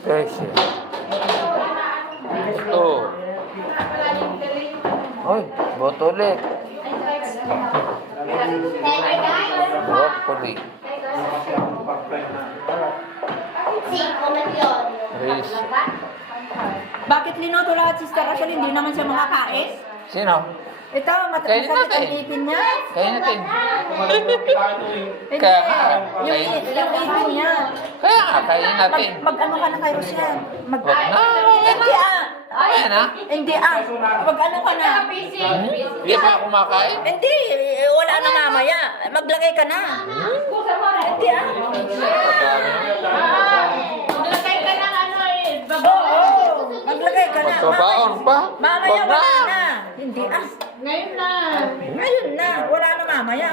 Kasi. Ito. Oy, botolik. Broccoli. Rice. Bakit linoto lahat, Sister Rachel? Hindi naman siya makakain? Sino? Ito, Kainin masakit natin. ang ipin niya. Kain natin. Hindi, Kaya nga, yung ipin niya. Kaya nga, kainin natin. Mag-ano ka na kay Rochelle? Wag na. Hindi ah. Ayan na. Hindi ah. Mag-ano ka na? Hindi pa ako kumakain. Hindi, wala na mamaya. Maglagay ka na. Hindi ah. Maglagay ka ng ano eh. Oo, maglagay ka na. Magbabaon pa. Mamaya Wag na. wala na. Hindi ah. Ngayon na. Ngayon na, wala na mamaya.